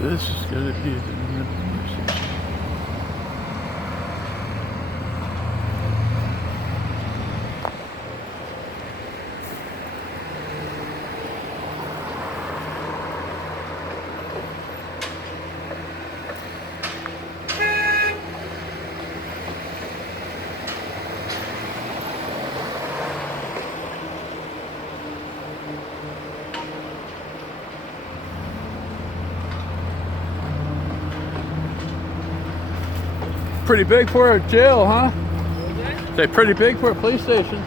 This is going to be the middle. Pretty big for a jail, huh? Say pretty big for a police station.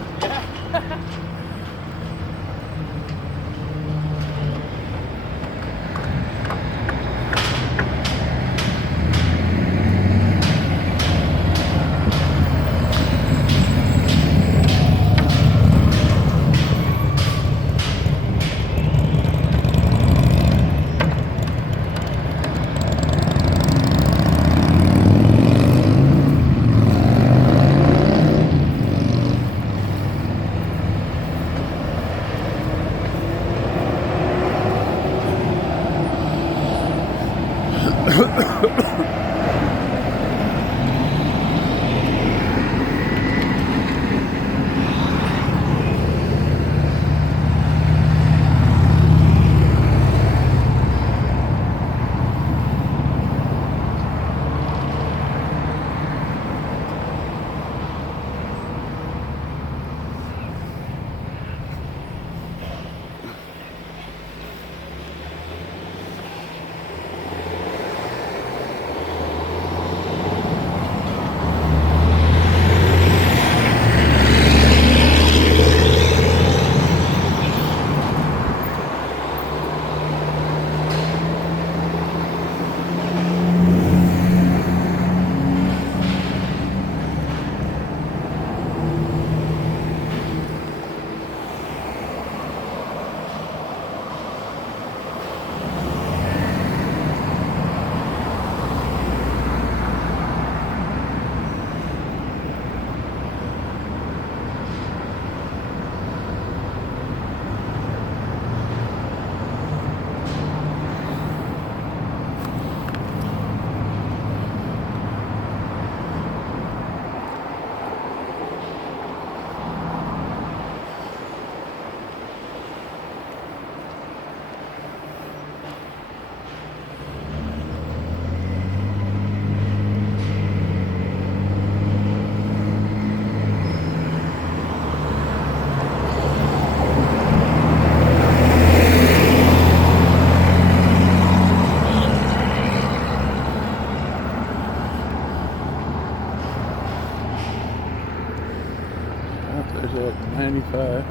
There's that 95.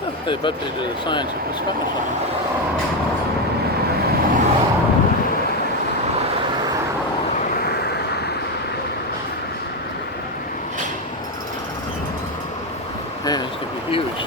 I bet they did a sign, so it's not a sign. Man, it's going to be huge.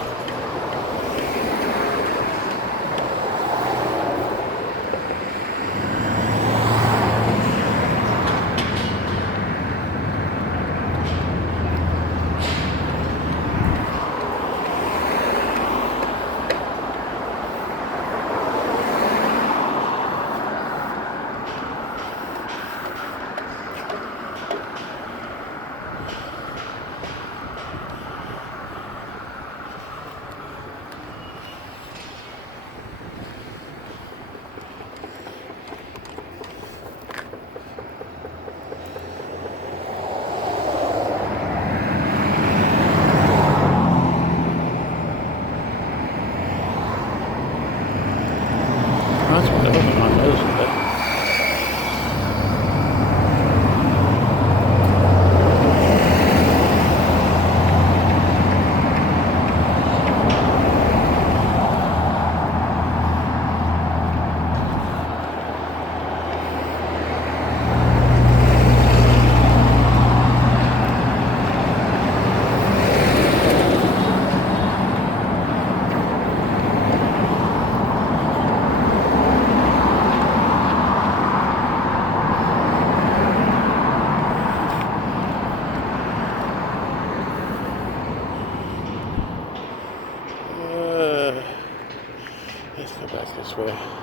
this way.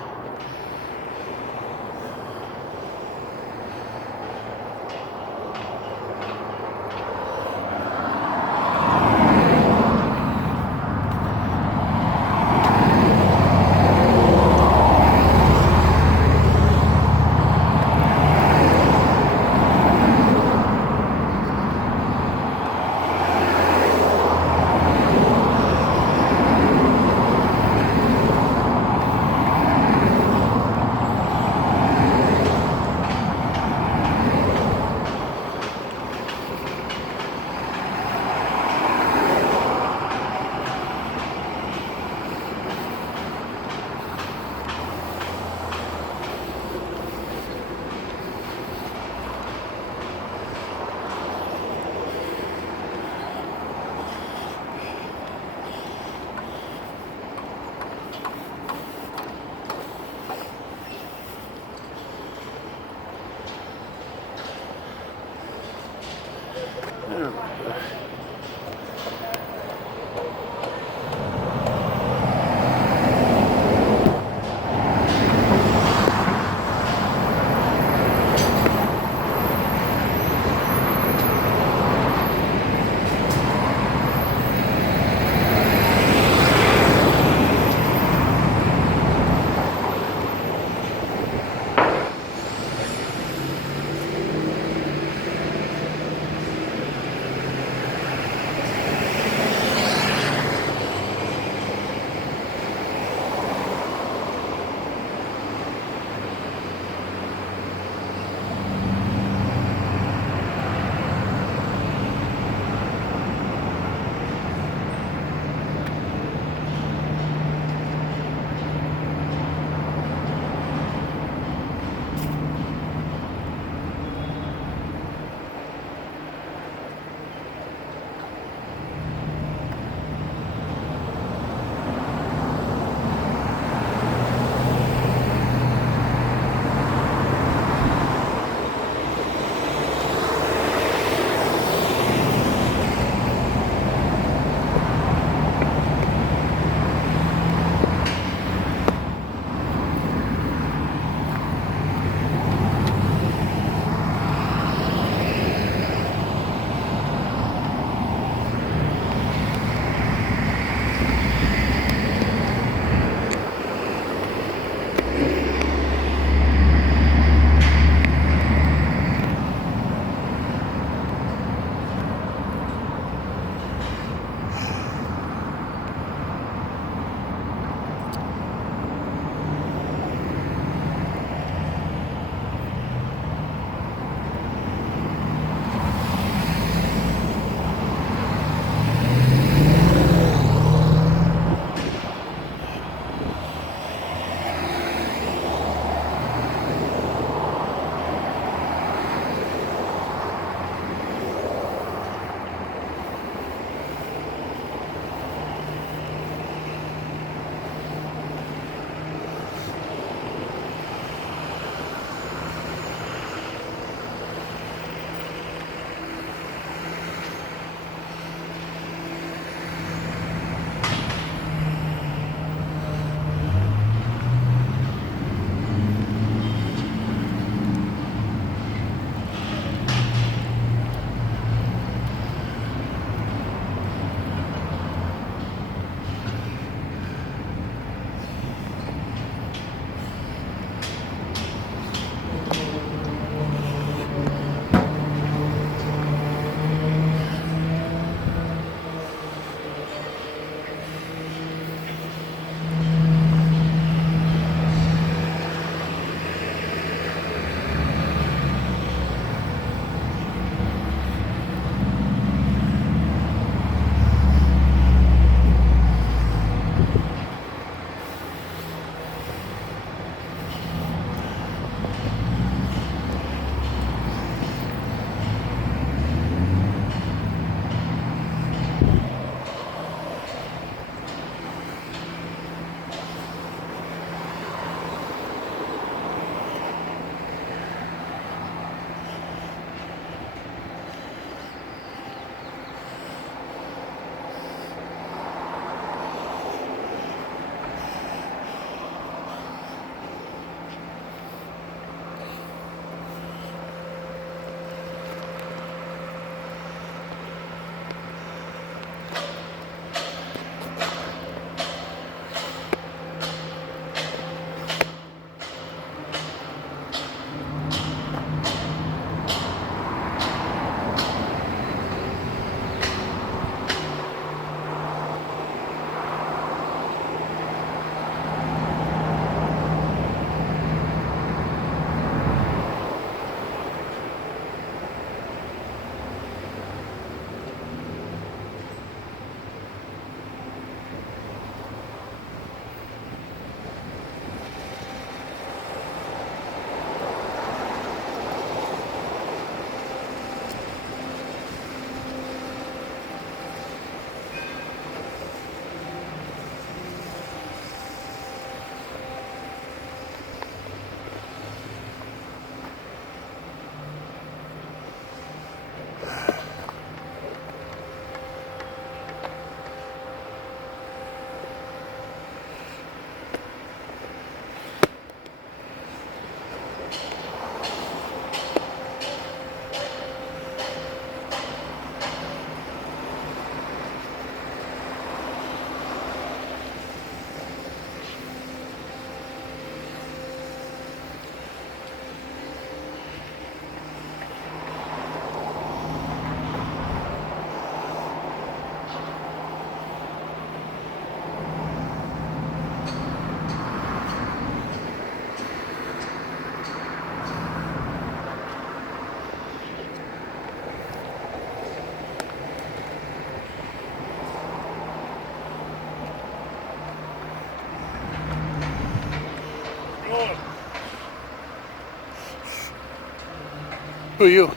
are you?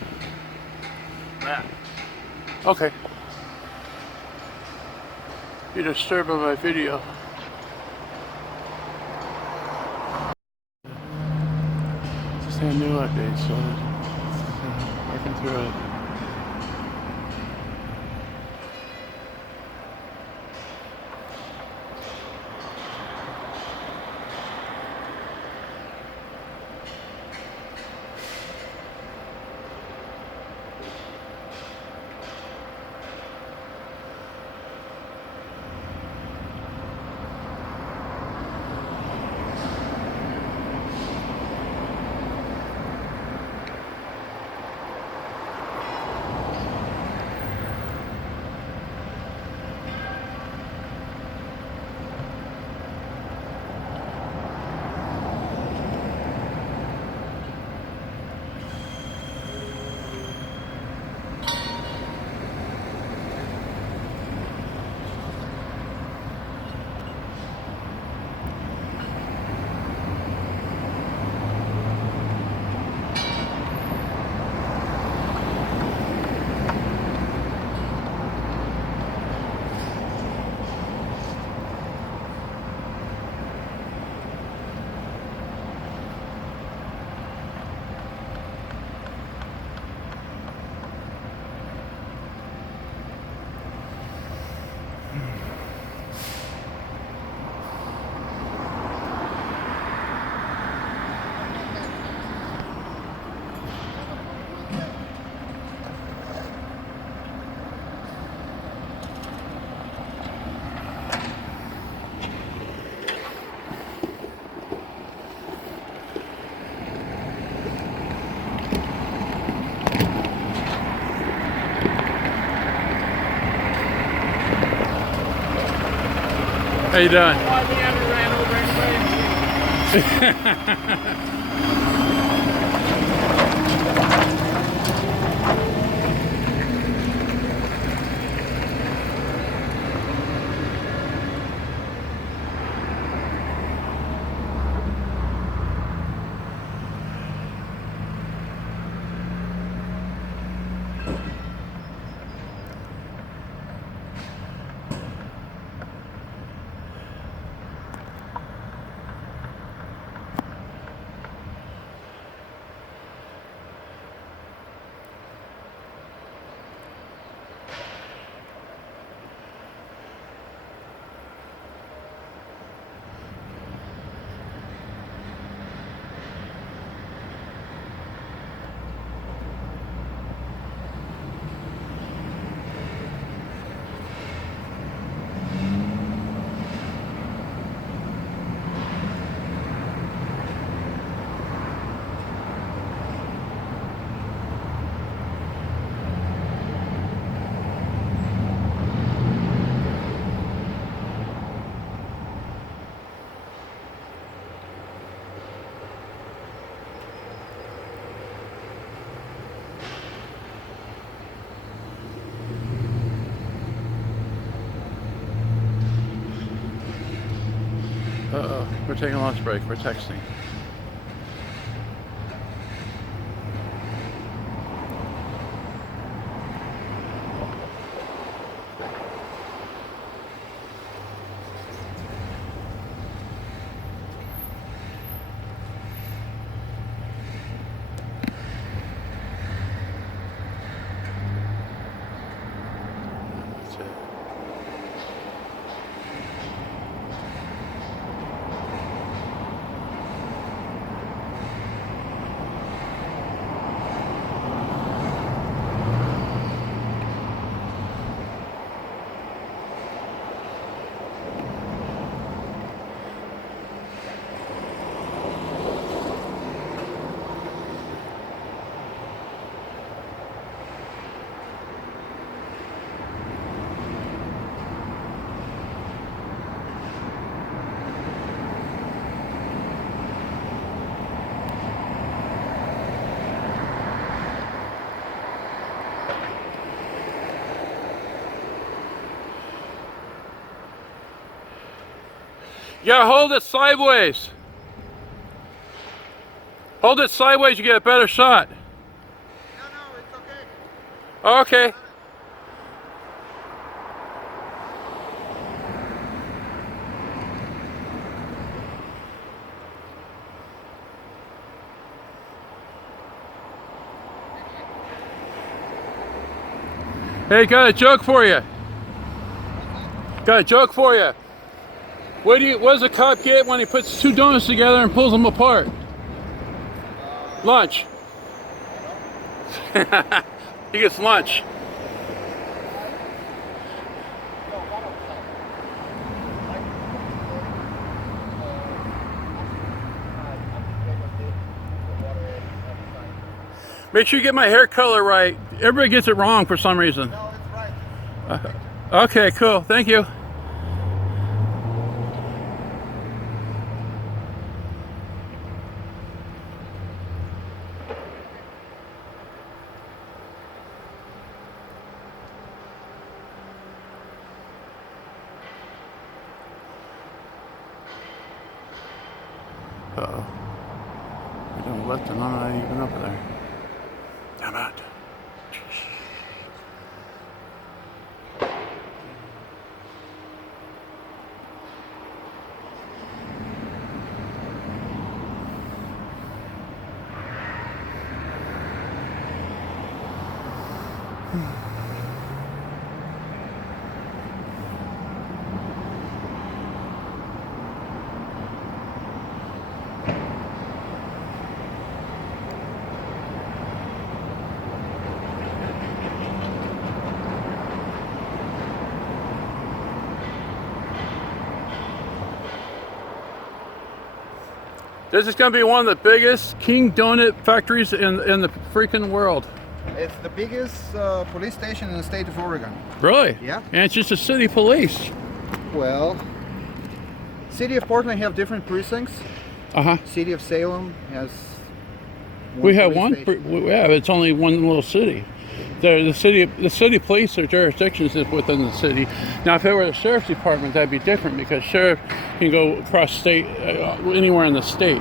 Matt. Okay. You're disturbing my video. Just a new update, so working through it. How you doing? Why we haven't ran over anybody? Uh-oh, we're taking a lunch break. We're texting. That's it. You gotta hold it sideways. Hold it sideways, you get a better shot. No, Okay. Hey, got a joke for you. Got a joke for you. What does a cop get when he puts two donuts together and pulls them apart? Lunch. He gets lunch. Make sure you get my hair color right. Everybody gets it wrong for some reason. No, it's right. Okay, cool. Thank you. Uh-oh. I don't left and I'm not even up there. Damn it. This is going to be one of the biggest King Donut factories in the freaking world. It's the biggest police station in the state of Oregon. Really? Yeah. And it's just a city police. Well, city of Portland have different precincts. Uh-huh. City of Salem has We have police one. station. Yeah, it's only one little city. The city police, their jurisdictions is within the city. Now, if it were the sheriff's department, that'd be different because sheriff can go across state, anywhere in the state,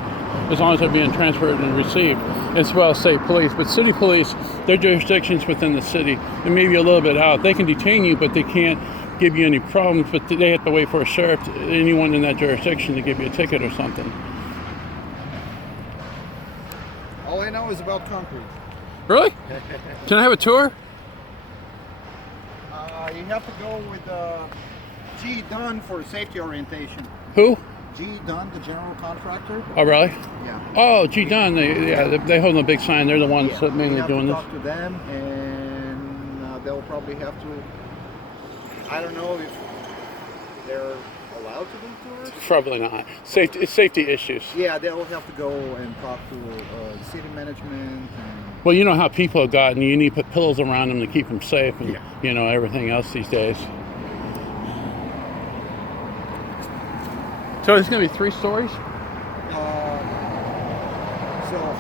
as long as they're being transferred and received, as well as state police. But city police, their jurisdictions within the city, and maybe a little bit out. They can detain you, but they can't give you any problems. But they have to wait for a sheriff, anyone in that jurisdiction, to give you a ticket or something. All I know is about concrete. Really? Can I have a tour? You have to go with G. Dunn for safety orientation. Who? G. Dunn, the general contractor. Oh, really? Yeah. Oh, G. Dunn. They hold a big sign. They're the ones that mainly doing you this. have to talk to them, and they'll probably have to. I don't know if they're allowed to do tours. Probably not. Safety issues. Yeah, they'll have to go and talk to city management. And Well, you know how people have gotten. You need to put pillows around them to keep them safe, and Yeah. you know everything else these days. So it's going to be 3 stories. So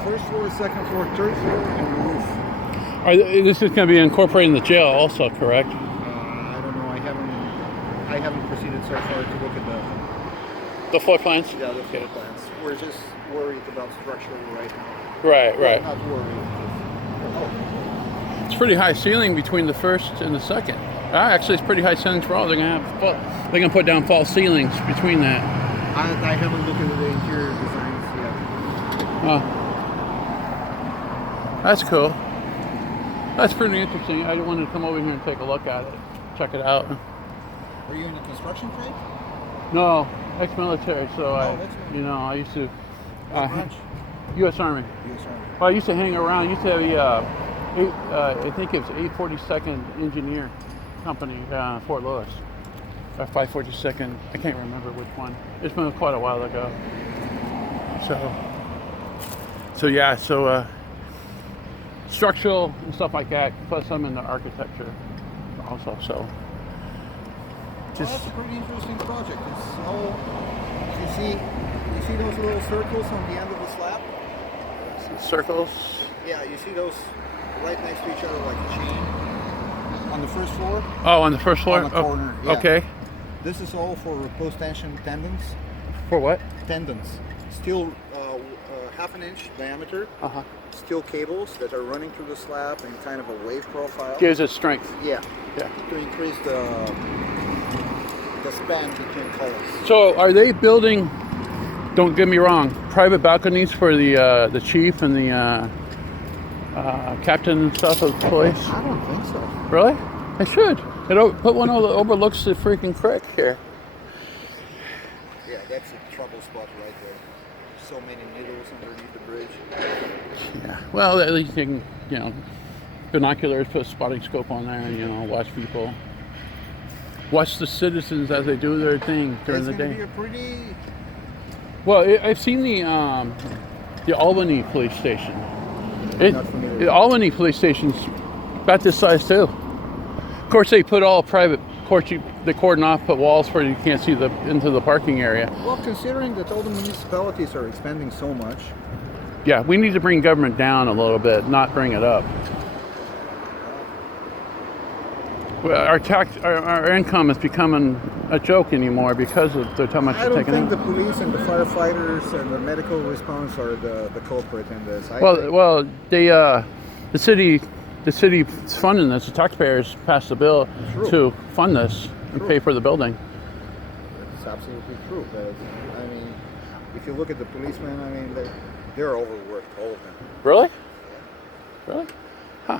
first floor, second floor, third floor, and roof. This is going to be incorporating the jail, also, correct? I don't know. I haven't proceeded so far to look at The floor plans. the floor plans. We're just worried about structure right now. Right, right. Not worried. It's pretty high ceiling between the first and the second. Actually, it's pretty high ceilings for all. They're going to put down false ceilings between that. I haven't looked at the interior designs yet. Oh. That's cool. That's pretty interesting. I wanted to come over here and take a look at it, check it out. Were you in the construction trade? No, ex-military. So ex-military. I used to. What branch? U.S. Army. U.S. Army. Well, I used to hang around. I used to have I think it was 842nd Engineer Company, Fort Lewis. 542nd. I can't remember which one. It's been quite a while ago. So structural and stuff like that. Plus, I'm into architecture also. So Well, that's a pretty interesting project. It's all you see those little circles on the end of the slab? circles. Yeah, you see those right next to each other like a chain on the first floor. Oh, on the first floor. On the corner. Yeah. Okay. This is all for post-tension tendons. For what? Tendons. Steel, half an inch diameter. Uh huh. steel cables that are running through the slab in kind of a wave profile. Gives it strength. Yeah. Yeah. To increase the span between colors. So are they building? Don't get me wrong. Private balconies for the chief and the captain and stuff of the police. I don't think so. Really? They should. Put one that overlooks the freaking creek here. Yeah, that's a trouble spot right there. So many needles underneath the bridge. Yeah. Well, at least you can, binoculars, put a spotting scope on there, and watch people. Watch the citizens as they do their thing during the day. It's going to be a pretty... Well, I've seen the Albany police station. The Albany police station's about this size too. Of course, they put all private. Of course, they cordon off, put walls where you can't see into the parking area. Well, considering that all the municipalities are expanding so much. Yeah, we need to bring government down a little bit, not bring it up. Well, our income is becoming a joke anymore because of how much I they're don't taking think in. the police and the firefighters and the medical response are the culprit in this. Well, the city's funding this. The taxpayers passed the bill to fund this and pay for the building. It's absolutely true. But I mean, if you look at the policemen, I mean, they're overworked, all of them. Really? Really? Huh.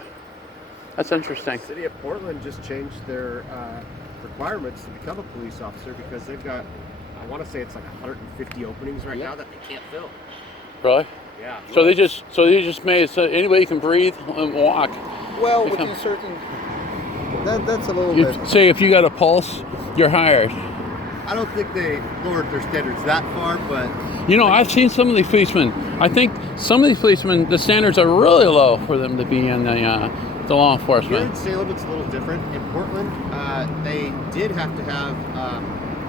That's interesting. The city of Portland just changed their requirements to become a police officer because they've got, I want to say it's like 150 openings right now that they can't fill. Really? Yeah. So they just made it so anybody can breathe and walk. Well, within certain, that's a little bit. Say if you got a pulse, you're hired. I don't think they lowered their standards that far, but I've seen some of these policemen. I think some of these policemen, the standards are really low for them to be in the law here enforcement. in Salem it's a little different. In Portland, they did have to have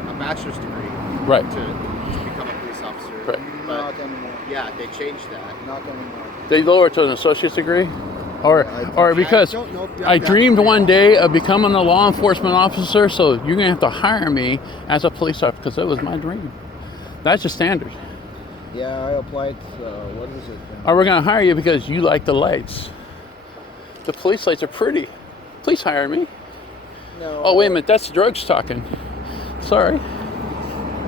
a bachelor's degree Right. to become a police officer. Right. But Not anymore. yeah, they changed that. Not anymore. They lower it to an associate's degree, or because I don't know if I that- dreamed one day of becoming a law enforcement officer. So you're gonna have to hire me as a police officer because it was my dream. That's the standard. Yeah, I applied. What is it? Or we're gonna hire you because you like the lights. The police lights are pretty. Please hire me. No. Oh wait a minute, that's drugs talking. Sorry.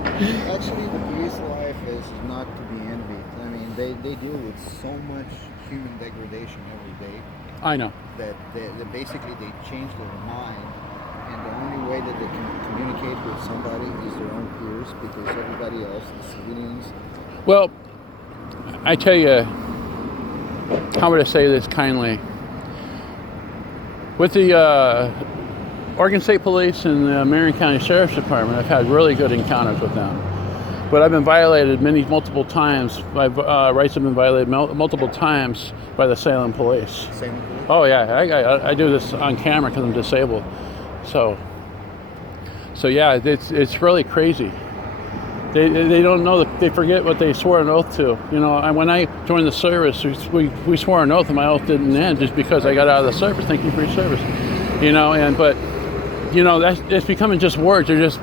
Actually, the police life is not to be envied. I mean, they deal with so much human degradation every day I know. that they basically they change their mind, and the only way that they can communicate with somebody is their own peers, because everybody else, the civilians. Well, I tell you, how would I say this kindly? With the Oregon State Police and the Marion County Sheriff's Department, I've had really good encounters with them. But I've been violated multiple times. My rights have been violated multiple times by the Salem Police. Same with police. Oh yeah, I do this on camera because I'm disabled. So yeah, it's really crazy. They don't know that they forget what they swore an oath to. When I joined the service, we swore an oath, and my oath didn't end just because I got out of the service. Thank you for your service. It's becoming just words. They're just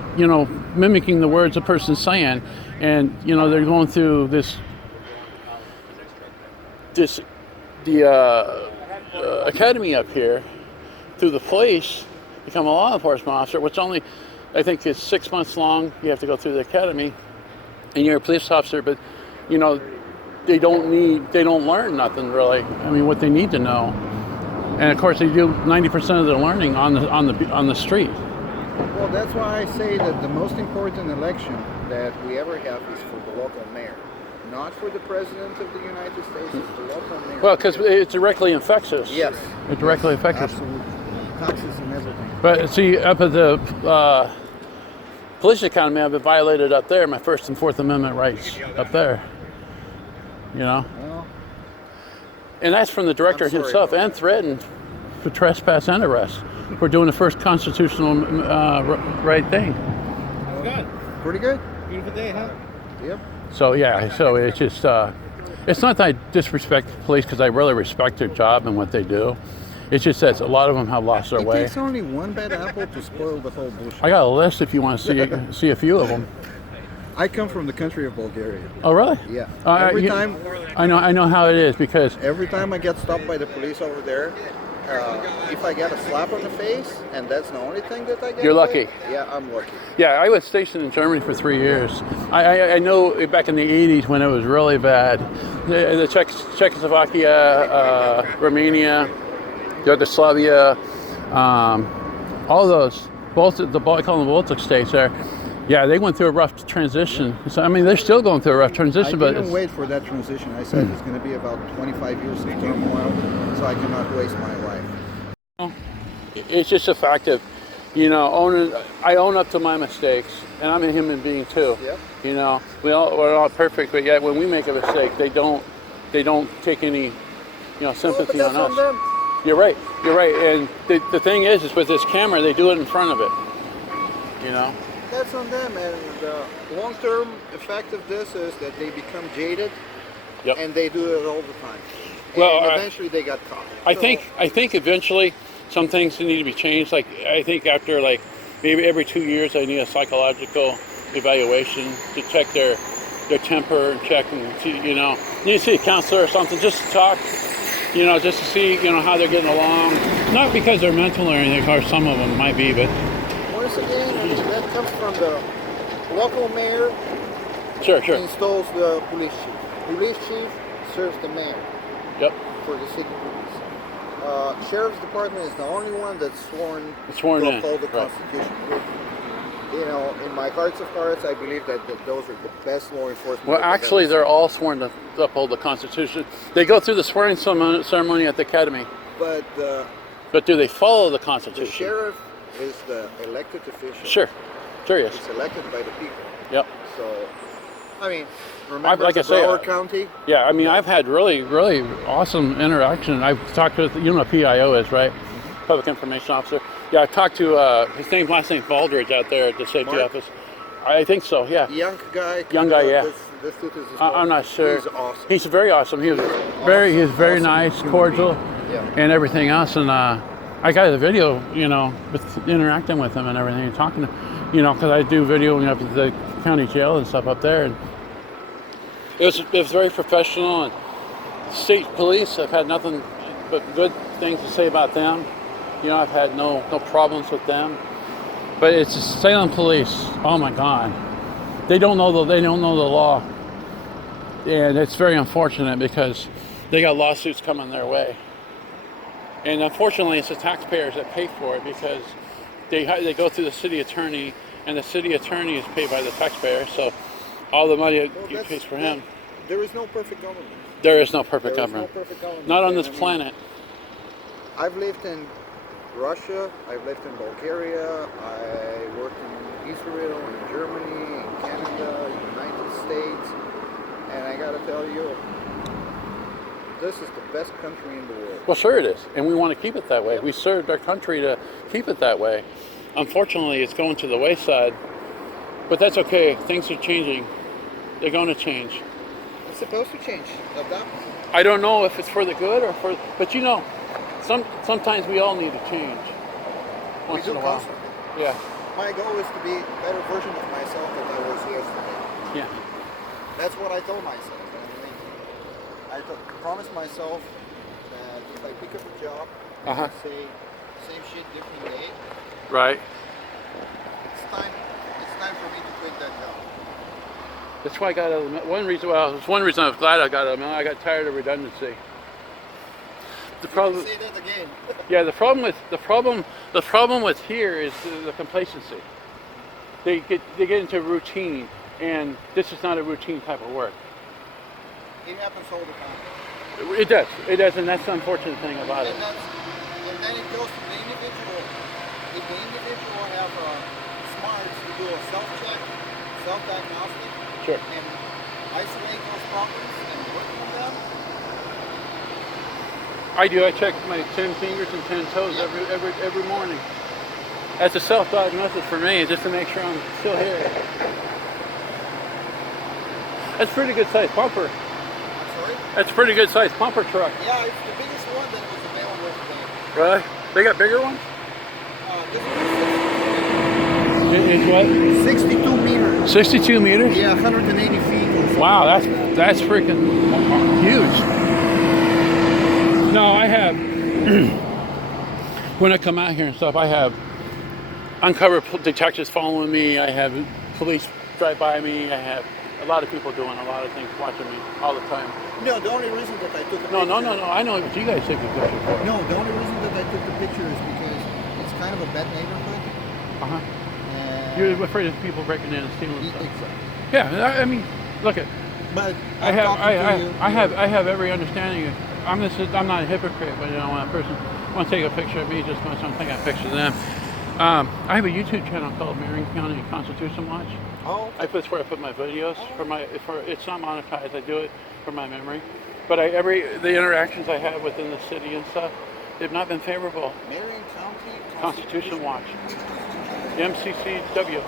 mimicking the words a person's saying, and they're going through the academy up here through the police, become a law enforcement officer, which only I think it's 6 months long. You have to go through the academy, and you're a police officer. But they don't learn nothing really. I mean, what they need to know, and of course they do 90% of their learning on the street. Well, that's why I say that the most important election that we ever have is for the local mayor, not for the president of the United States. It's the local mayor. Well, because it directly affects us. Yes, It directly affects us. absolutely. Taxes and everything. But see, up at the police academy, I've been violated up there. My First and Fourth Amendment rights up there. Well, And that's from the director I'm sorry himself, about and threatened for trespass and arrest for doing the first constitutional right thing. pretty good. Beautiful day, huh? Yep. So yeah, so it's just it's not that I disrespect the police because I really respect their job and what they do. It's just that a lot of them have lost their It way. takes only one bad apple to spoil the whole bullshit. I got a list if you want to see a few of them. I come from the country of Bulgaria. Oh, really? Yeah. You- I know how it is because Every time I get stopped by the police over there, if I get a slap on the face, and that's the only thing that I get. You're lucky. Yeah, I'm lucky. yeah, I was stationed in Germany for 3 years. I know back in the 80s when it was really bad. The Czechoslovakia, Romania, Yugoslavia, all those, I call them Baltic states there. Yeah, they went through a rough transition. So I mean, they're still going through a rough transition. I But didn't wait for that transition. I said it's going to be about 25 years of turmoil, so I cannot waste my life. it's just a fact of, I own up to my mistakes, and I'm a human being too. Yep. We're all perfect, but yet when we make a mistake, they don't take any, sympathy on us. them. You're right. And the thing is with this camera, they do it in front of it. That's on them, and the long-term effect of this is that they become jaded, Yep. and they do it all the time. Well, and eventually they got caught. I So, think eventually some things need to be changed. Like I think after maybe every 2 years, I need a psychological evaluation to check their temper and check and see, need to see a counselor or something just to talk, just to see, how they're getting along. Not because they're mental or anything, or some of them might be, but once again, that comes from the local mayor. sure. Installs the police chief. Police chief serves the mayor Yep. for the city police. Sheriff's department is the only one that's sworn Sworn to in, uphold the right. Constitution. In my hearts of hearts, I believe that those are the best law enforcement. Well, that I've actually, ever they're all sworn to uphold the Constitution. They go through the swearing ceremony at the academy. seen. But do they follow the The Constitution? sheriff is the elected official. Sure, yes. It's elected by the people. Yep. So, I mean, remember like I say, Broward County? Yeah, I mean, I've had really, really awesome interaction. I've talked with, what a PIO is, right? Public Information Officer. Yeah, I talked to last name Baldridge out there at the safety Mark? office. I think so, yeah. Young guy. Yeah. This dude is I'm not sure. He's awesome. He's very awesome. He was very Awesome nice, human cordial, Yeah. and everything else. And I got the video, with interacting with him and everything, and talking to, because I do videoing up at the county jail and stuff up there. And it was very professional. And state police, I've had nothing but good things to say about them. I've had no problems with them. But it's the Salem police. Oh my God, they don't know the law, and it's very unfortunate because they got lawsuits coming their way. And unfortunately, it's the taxpayers that pay for it because they go through the city attorney, and the city attorney is paid by the taxpayer. So all the money pays for him. There is no perfect government. There is no perfect There is no government. perfect government. Not on And this I mean, planet. I've lived in Russia. I've lived in Bulgaria. I worked in Israel, in Germany, in Canada, United States, and I gotta tell you, this is the best country in the world. Well, sure it is, and we want to keep it that way. We served our country to keep it that way. Unfortunately, it's going to the wayside, but that's okay. Things are changing. They're going to change. It's supposed to change. Adapt. I don't know if it's for the good or but sometimes we all need to change. Once We in do a while. constantly. Yeah. My goal is to be a better version of myself than I was yesterday. Yeah. That's what I told myself. I promised myself that if I pick up a job, Uh-huh. say same shit, different day, Right. it's time for me to quit that job. That's why I got out of the one reason. Well, it's one reason I was glad I got out of the I got tired of redundancy. The problem. Say that again. Yeah, the problem with here is the complacency. They get into routine, and this is not a routine type of work. It happens all the time. It does, and that's the unfortunate thing about it. And then it goes to the individual. If the individual have smarts to do a self-check, self-diagnostic, Sure. and isolate those problems and work on them. I do. I check my 10 fingers and 10 toes every morning. That's a self-diagnosis for me, just to make sure I'm still here. That's a pretty good sized pumper. Sorry? That's a pretty good sized pumper truck. Yeah, it's the biggest one that was available today. Really? They got bigger ones? This one is It's what? 62 meters. 62 meters? Yeah, 180 feet. Or something. Wow, that's freaking huge. No, I have, when I come out here and stuff, I have uncover detectives following me. I have police drive by me. I have a lot of people doing a lot of things, watching me all the time. No, the only reason that I took a picture. No. I know what you guys take a picture for. No, the only reason that I took the picture is because it's kind of a bad neighborhood. You're afraid of people breaking in and stealing stuff. Exactly. Yeah, I mean, look at. But I have every understanding. I'm not a hypocrite, but when a person wants to take a picture of me, just wants to take a picture of them. I have a YouTube channel called Marion County Constitution Watch. Oh. That's where I put my videos it's not monetized. I do it for my memory, but the interactions I have within the city and stuff, they've not been favorable. Marion County Constitution Watch, MCCW.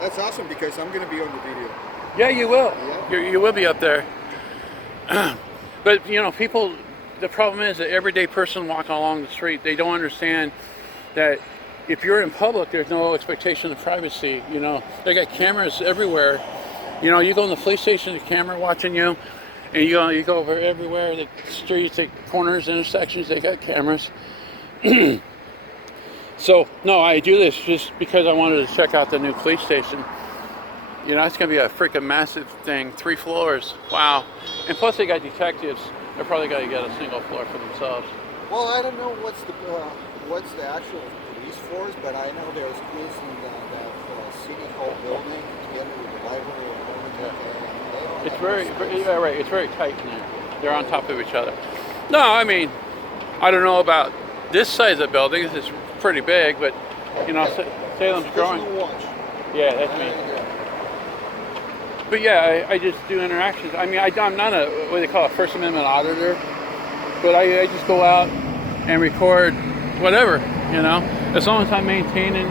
That's awesome because I'm going to be on the video. Yeah, you will. Yeah. You will be up there. But people. The problem is that everyday person walking along the street, they don't understand that if you're in public, there's no expectation of privacy. They got cameras everywhere. You go in the police station, the camera watching you, and you go over everywhere, the streets, the corners, intersections, they got cameras. So, no, I do this just because I wanted to check out the new police station. It's going to be a freaking massive thing, 3 floors. Wow. And plus they got detectives. They're probably going to get a single floor for themselves. Well, I don't know what's the actual police force, but I know there's police in that city hall building together with the library and everything. It's very right. It's very tight in there. They're on top of each other. No, I mean, I don't know about this size of building. It's pretty big, but Salem's growing. Yeah, that's me. But yeah, I just do interactions. I mean, I'm not a what they call a First Amendment auditor, but I just go out and record whatever, as long as I'm maintaining,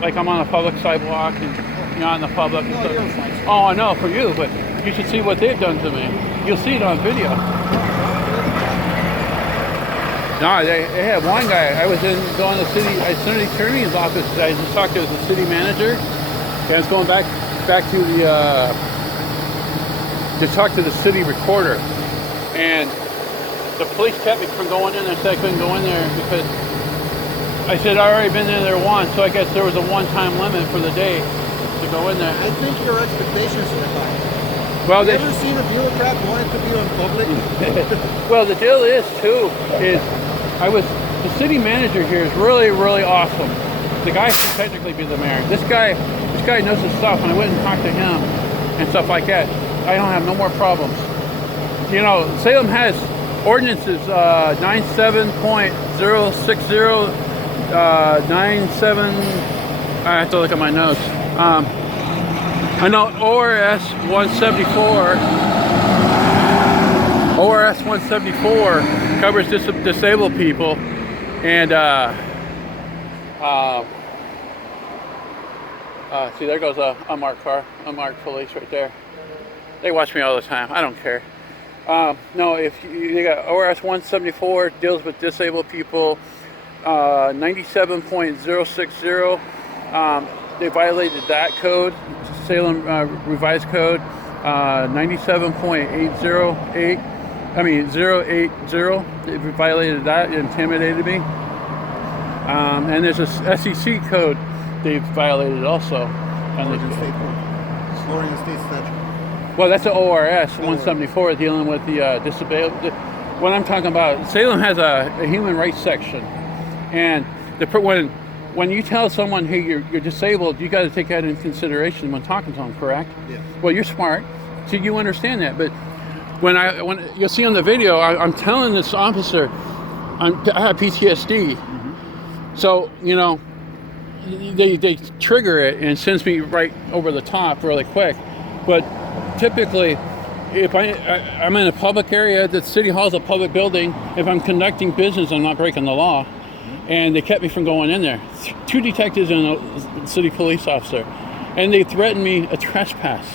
like I'm on a public sidewalk and out in the public and stuff. Oh, I know for you, but you should see what they've done to me. You'll see it on video. No, they had one guy. I was going to the city attorney's office. I just talked to the city manager. I was going back to the. To talk to the city recorder, and the police kept me from going in there. Said I couldn't go in there because I said I already been in there once, so I guess there was a one-time limit for the day to go in there. I think your expectations are high. Well, have you ever seen a bureaucrat wanting to be on public? Well, the deal is the city manager here is really, really awesome. The guy should technically be the mayor. This guy knows his stuff, and I went and talked to him and stuff like that. I don't have no more problems. Salem has ordinances 97.060, 97. I have to look at my notes. I know ORS 174. ORS 174 covers disabled people, and see, there goes a unmarked car, unmarked police right there. They watch me all the time. I don't care. No, if they got ORS 174 deals with disabled people. 97.060. They violated that code. Salem revised code. 97.808. I mean 080. They violated that. It intimidated me. And there's a SEC code they violated also. Oregon State statute. Well, that's the ORS 174 dealing with the disability. What I'm talking about, Salem has a human rights section, and when you tell someone, hey, you're disabled, you got to take that into consideration when talking to them, correct? Yeah. Well, you're smart, so you understand that. But when you'll see on the video, I'm telling this officer, I have PTSD, so they trigger it and sends me right over the top really quick, but. Typically, if I'm in a public area, the city hall is a public building. If I'm conducting business, I'm not breaking the law. And they kept me from going in there. 2 detectives and a city police officer. And they threatened me a trespass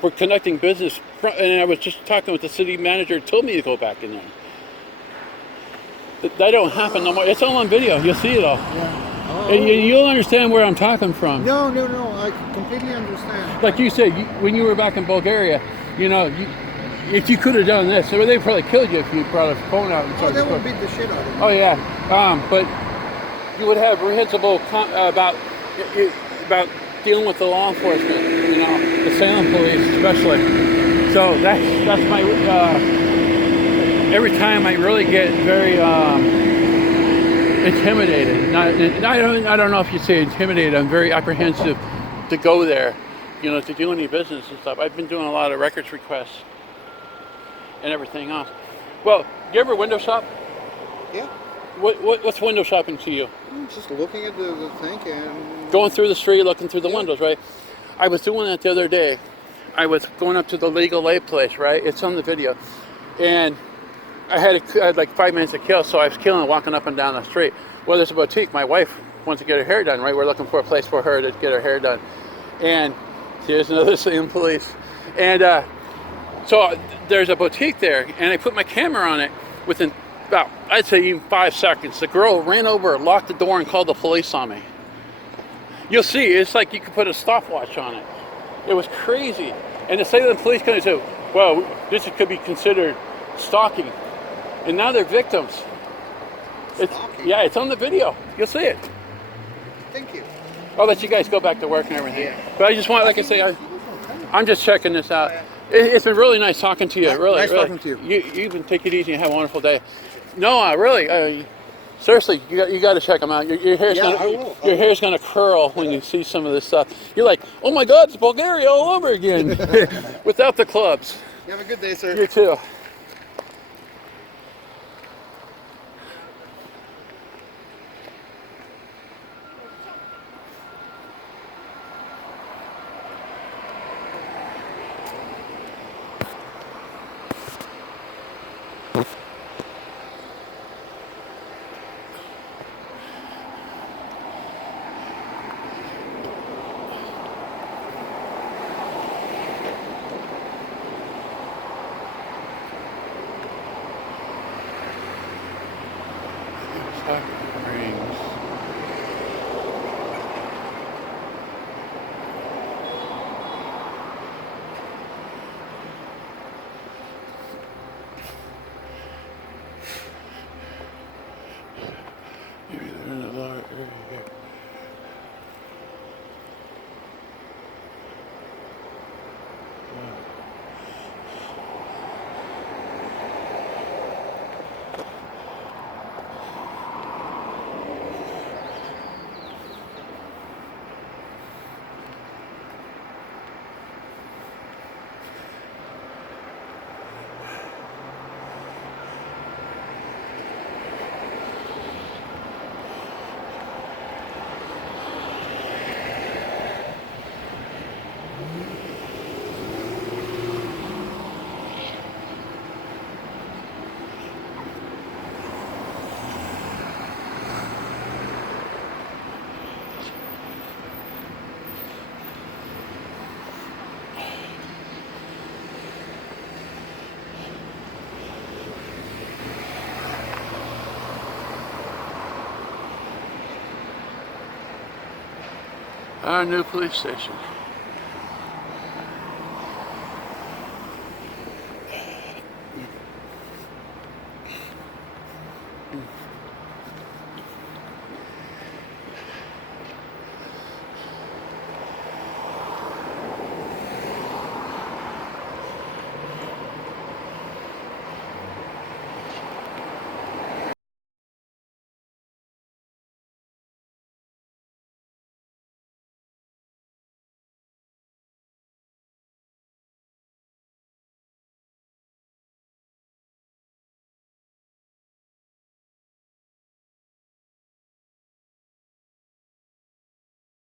for conducting business. And I was just talking with the city manager, told me to go back in there. That don't happen no more. It's all on video. You'll see it all. Yeah. Oh, And you'll understand where I'm talking from. no. I completely understand. Like you said, when you were back in Bulgaria, you know, if you could have done this, so they probably killed you if you brought a phone out and Oh, started they will recording. beat the shit out of me. Oh yeah, but you would have reprehensible about dealing with the law enforcement, you know, the Salem police especially. So that's my every time I really get very intimidated. I don't know if you say intimidated. I'm very apprehensive to go there, you know, to do any business and stuff. I've been doing a lot of records requests and everything else. Well, you ever window shop? Yeah. What's window shopping to you? I'm just looking at the thing and Going through the street, looking through the Yeah. windows, right? I was doing that the other day. I was going up to the legal aid place, right? It's on the video. And I had like 5 minutes to kill, so I was killing walking up and down the street. Well, there's a boutique. My wife wants to get her hair done, right? We're looking for a place for her to get her hair done. And here's another Salem police. And so there's a boutique there, and I put my camera on it within about, I'd say even 5 seconds. The girl ran over, locked the door, and called the police on me. You'll see, it's like you could put a stopwatch on it. It was crazy. And the Salem police kind of said, well, this could be considered stalking. And now they're victims. Stalking? Yeah, it's on the video. You'll see it. thank you. I'll let you guys go back to work and everything. Yeah. But I just want, like I say, I'm just checking this out. It's been really nice talking to you. Really, Nice really. talking to you. You can take it easy and have a wonderful day. No, really, seriously, you got to check them out. Your hair's Yeah, gonna, I will. Your hair's gonna curl when you see some of this stuff. You're like, oh my God, it's Bulgaria all over again, without the clubs. You have a good day, sir. You too. Rings. Maybe they're in the lower area here. Our new police station.